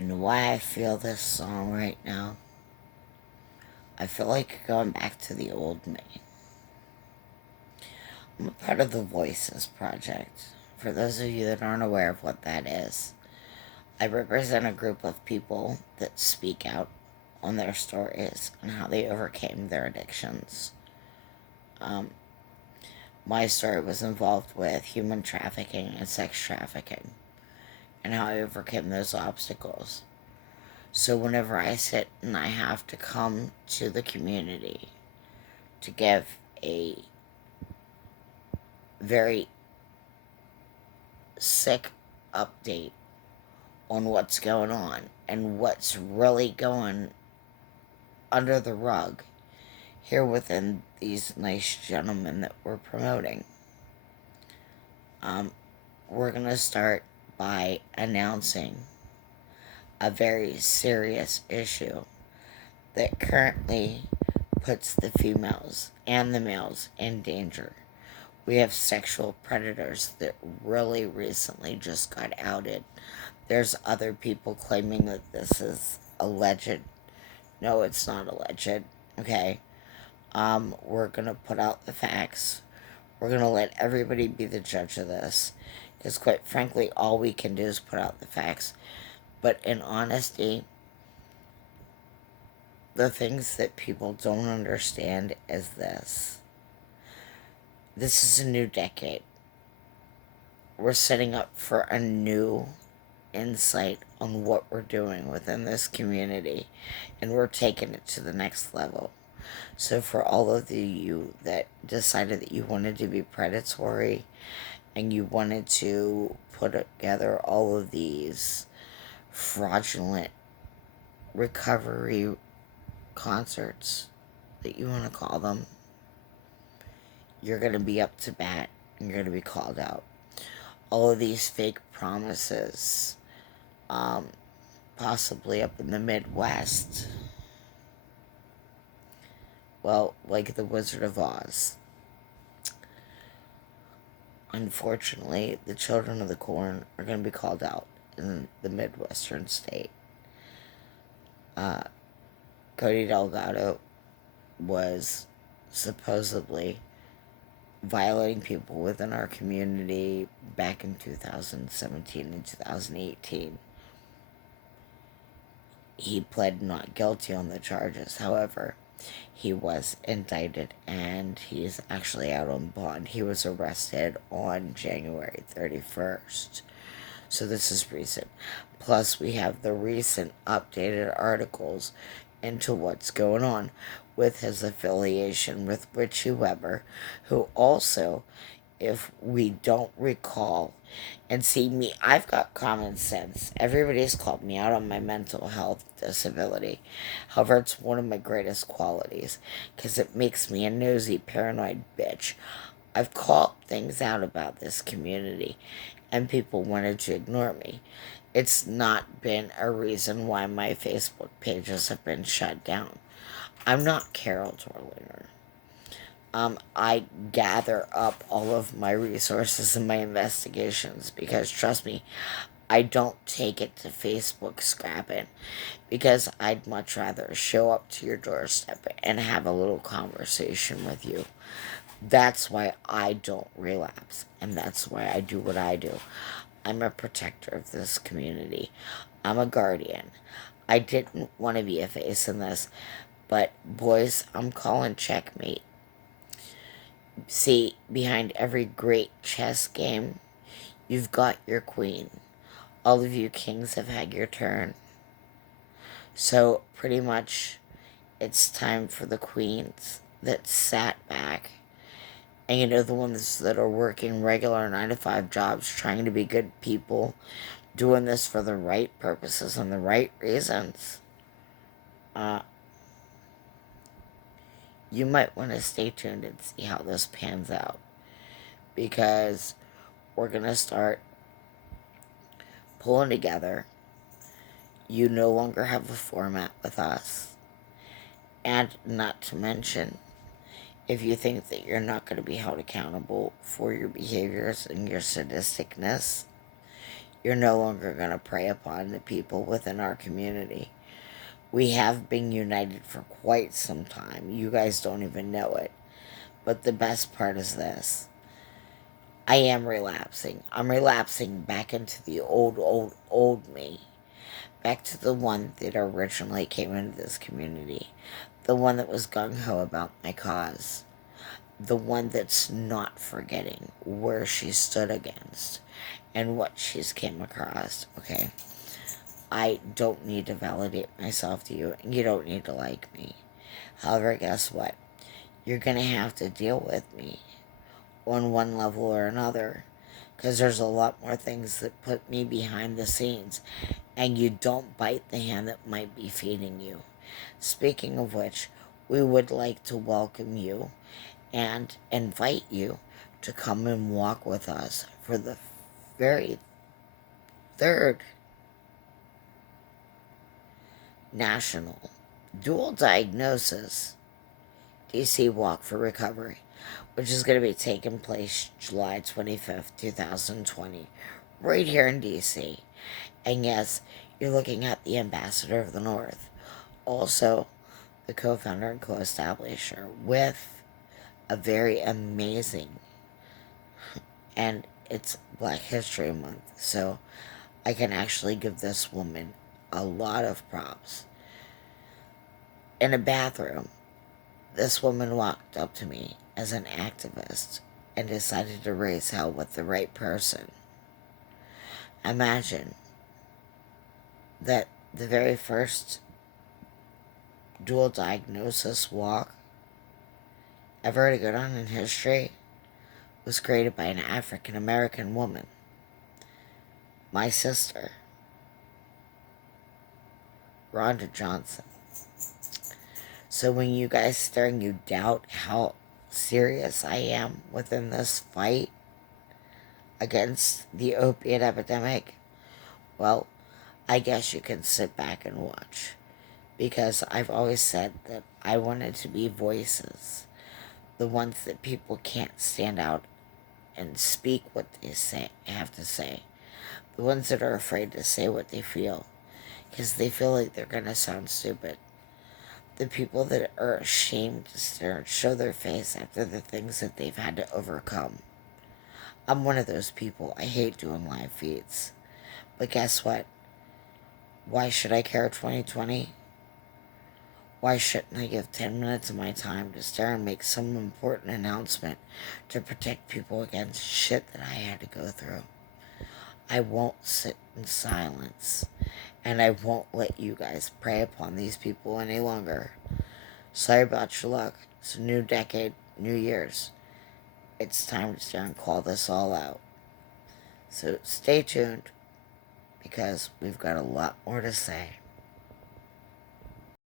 You know why I feel this song right now? I feel like going back to the old me. I'm a part of the Voices Project. For those of you that aren't aware of what that is, I represent a group of people that speak out on their stories and how they overcame their addictions. My story was involved with human trafficking and sex trafficking and how I overcame those obstacles. So whenever I sit and I have to come to the community to give a very sick update on what's going on and what's really going under the rug here within these nice gentlemen that we're promoting. We're going to start by announcing a very serious issue that currently puts the females and the males in danger. We have sexual predators that really recently just got outed. There's other people claiming that this is alleged. No, it's not alleged. Okay. We're gonna put out the facts. We're gonna let everybody be the judge of this. Because quite frankly, all we can do is put out the facts. But in honesty, the things that people don't understand is this. This is a new decade. We're setting up for a new insight on what we're doing within this community, and we're taking it to the next level. So for all of you that decided that you wanted to be predatory and you wanted to put together all of these fraudulent recovery concerts that you want to call them, you're going to be up to bat and you're going to be called out. All of these fake promises, possibly up in the Midwest, well, like the Wizard of Oz. Unfortunately, the children of the corn are going to be called out in the Midwestern state. Cody Delgado was supposedly violating people within our community back in 2017 and 2018. He pled not guilty on the charges. However, he was indicted and he is actually out on bond. He was arrested on January 31st. So this is recent. Plus, we have the recent updated articles into what's going on with his affiliation with Richie Weber, who also, if we don't recall, and see me, I've got common sense. Everybody's called me out on my mental health disability. However, it's one of my greatest qualities because it makes me a nosy, paranoid bitch. I've called things out about this community and people wanted to ignore me. It's not been a reason why my Facebook pages have been shut down. I'm not Carol Torlinger. I gather up all of my resources and my investigations because, trust me, I don't take it to Facebook scrapping because I'd much rather show up to your doorstep and have a little conversation with you. That's why I don't relapse, and that's why I do what I do. I'm a protector of this community. I'm a guardian. I didn't want to be a face in this, but boys, I'm calling checkmate. See, behind every great chess game, you've got your queen. All of you kings have had your turn. So, pretty much, it's time for the queens that sat back. And you know, the ones that are working regular 9-to-5 jobs, trying to be good people, doing this for the right purposes and the right reasons. You might want to stay tuned and see how this pans out. Because we're going to start pulling together. You no longer have a format with us. And not to mention, if you think that you're not going to be held accountable for your behaviors and your sadisticness, You're no longer going to prey upon the people within our community. We have been united for quite some time. You guys don't even know it. But the best part is this: I am relapsing. I'm relapsing back into the old me. Back to the one that originally came into this community. The one that was gung ho about my cause. The one that's not forgetting where she stood against and what she's came across, okay? I don't need to validate myself to you, and you don't need to like me. However, guess what? You're gonna have to deal with me on one level or another, because there's a lot more things that put me behind the scenes, and you don't bite the hand that might be feeding you. Speaking of which, we would like to welcome you and invite you to come and walk with us for the very third National Dual Diagnosis DC Walk for Recovery, which is going to be taking place July 25th, 2020, right here in DC. And yes, you're looking at the Ambassador of the North, also the co founder and co establisher, with a very amazing, and it's Black History Month, so I can actually give this woman a lot of props. In a bathroom, this woman walked up to me as an activist and decided to raise hell with the right person. Imagine that the very first dual diagnosis walk ever to go down in history was created by an African American woman, my sister, Rhonda Johnson. So when you guys start and you doubt how serious I am within this fight against the opiate epidemic, well, I guess you can sit back and watch. Because I've always said that I wanted to be voices, the ones that people can't stand out and speak what they have to say, the ones that are afraid to say what they feel because they feel like they're gonna sound stupid, the people that are ashamed to show their face after the things that they've had to overcome. I'm one of those people. I hate doing live feeds, but guess what? Why should I care? 2020? Why shouldn't I give 10 minutes of my time to stare and make some important announcement to protect people against shit that I had to go through? I won't sit in silence, and I won't let you guys prey upon these people any longer. Sorry about your luck. It's a new decade, new years. It's time to start and call this all out. So stay tuned, because we've got a lot more to say.